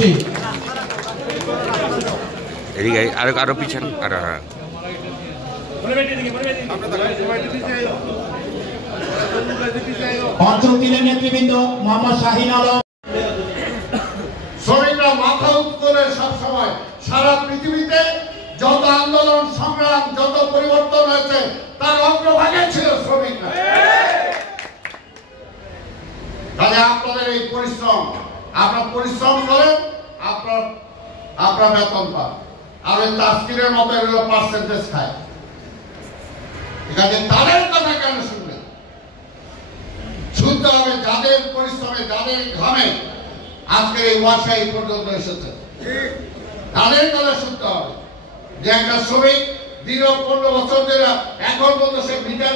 করছি। এদিকে আরো পিছন আর হ্যাঁ পঞ্চমদিনের নেতৃবৃন্দ মোহাম্মদ শাহিন আলম। শ্রমিকরা মাথা উঁচু করে সবসময় সারা পৃথিবীতে যত আন্দোলন সংগ্রাম যত পরিবর্তন হয়েছে তার অগ্রভাগে ছিল শ্রমিকরা। কাজে আপনাদের এই পরিশ্রম, আপনার পরিশ্রম করেন, আপনার বেতন পান। আর ওই তাস্কিরের মতো এগুলো পার্সেন্টেজ খায়। কাজে তাদের কথা কেন শুনবেন? শুনতে হবে যাদের পরিশ্রমে যাদের ঘামে আজকে এই ওয়াসা এই পর্যন্ত এসেছে, তাদের কথা শুনতে হবে। যে একটা শ্রমিক দীর্ঘ 15 বছর ধরে এখন পর্যন্ত সে মিটার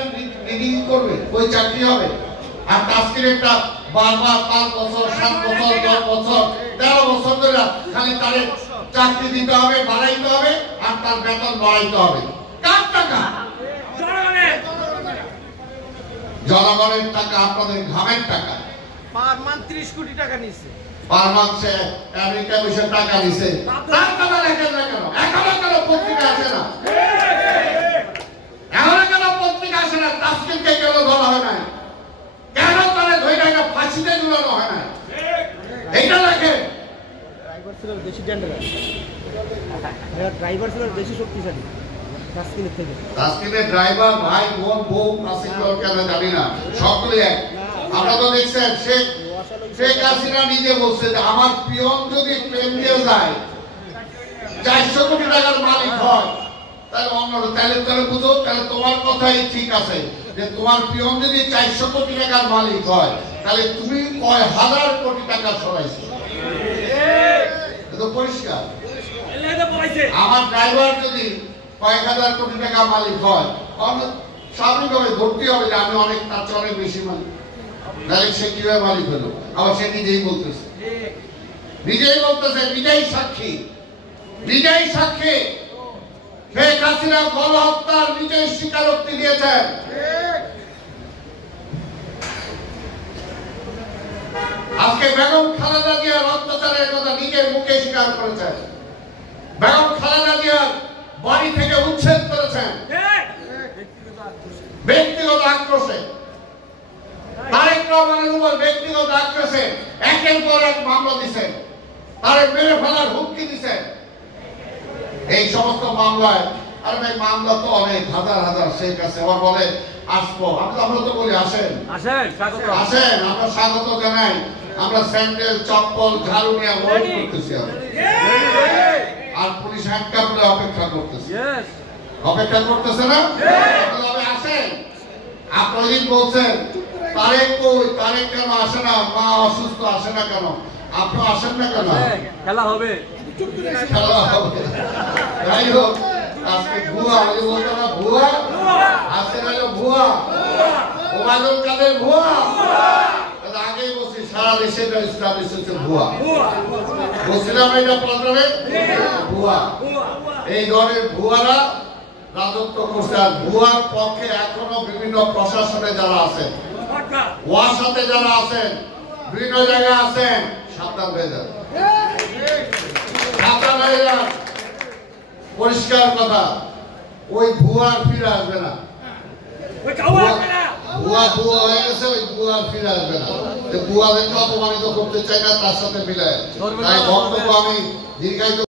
রিডিং করবে, ওই চাকরি হবে। আর তাস্কির একটা বারবার 5 বছর 7 বছর 10 বছর 13 বছর ধরে খালি তার চাকরি দিতে হবে, বাড়াইতে হবে, আর তার বেতন বাড়াইতে হবে। কার টাকা? জনগণের টাকা, আপনাদের ঘামের টাকা। পার মান্থ 30 কোটি টাকা নিছে। পার মাসে আমেরিকা বসে টাকা নিছে, তার টাকা লেখেন না কেন? এখনো কেন পত্রিকা আসে না? এখনো কেন পত্রিকা আসে না? তাস্কিরকে কেন ধরা হয় না? কেন তারা ধরে না ফাঁসিতে ঝুলানো হয় না? এইটা লেখেন। ড্রাইভার ছিল বেশি ডেঞ্জারাস, ড্রাইভার ছিল বেশি শক্তিশালী তাস্কিনের থেকে। তাস্কিনের ড্রাইভার ভাই বোন বউ আছে কেন জানি না, সকলে এক। আমরা তো দেখছেন শেখ হাসিনা নিজে বলছে যে আমার পিয়ন যদি প্রেম দিয়ে যায় 400 কোটি টাকার মালিক হয়, তাহলে তাহলে বুঝো, তাহলে তোমার কথাই ঠিক আছে যে তোমার পিয়ন যদি 400 কোটি টাকার মালিক হয়, তাহলে তুমি কয় হাজার কোটি টাকা সরাইছো। এটা পরিষ্কার। আমার ড্রাইভার যদি কয়েক হাজার কোটি টাকা মালিক হয়, স্বাভাবিকভাবে ধরতে হবে যে আমি অনেক তার চেয়ে অনেক বেশি মালিক। তাহলে সে কিভাবে মালিক হলো? আবার সে নিজেই বলতেছে, নিজেই সাক্ষী। শেখ হাসিনা গণহত্যার নিজেই স্বীকারোক্তি দিয়েছেন। আজকে বেগম খালেদা জিয়ার অত্যাচারের কথা নিজের মুখে স্বীকার করেছেন। বেগম খালেদা জিয়ার বাড়ি থেকে উচ্ছেদ করেছেন ব্যক্তিগত আক্রোশে। তারেক রহমানের উপর ব্যক্তিগত আক্রোশে একের পর এক মামলা দিচ্ছেন, তারে মেরে ফেলার হুমকি দিচ্ছেন। এই সমস্ত মামলায়, আর ভাই মামলা তো অনেক হাজার হাজার শেখ আছে। আবার বলে আসবো, আমরা তো বলি আসেন, আমরা স্বাগত জানাই। আমরা স্যান্ডেল চপ্পল ঝাড়ু নিয়ে ওয়েট করতেছি, আর পুলিশ হ্যান্ডকাপ করে অপেক্ষা করতেছে না? আসেন। আপনারা দিন বলছেন তারেক কই, তারেক কেন আসে না, মা অসুস্থ আসে না কেন? আপনি আসেন না কেন? খেলা হবে। যাই হোক, আজকে ভুয়া বলতো না, ভুয়া আজকে ভুয়া ওবায়দুল কাদের ভুয়া। আগেই বলছি সারা দেশে ভুয়া বলছিলাম, এটা প্রথমে ভুয়া। এই ধরনের ভুয়ারা রাজত্ব করছে। আর ভুয়ার পক্ষে এখনো বিভিন্ন প্রশাসনে যারা আছেন, ওয়াসাতে যারা আছেন, বিভিন্ন জায়গায় আছেন, সাবধান হয়ে যান, সাবধান হয়ে যান। পরিষ্কার কথা, ওই ভুয়ার ফিরে আসবে না। ভুয়া হয়ে গেছে, ওই ভুয়ার ফিরে আসবে না। ভুয়াদেরকে অপমানিত করতে চাই না, তার সাথে মিলায়। তাই বক্তব্য আমি দীর্ঘায়িত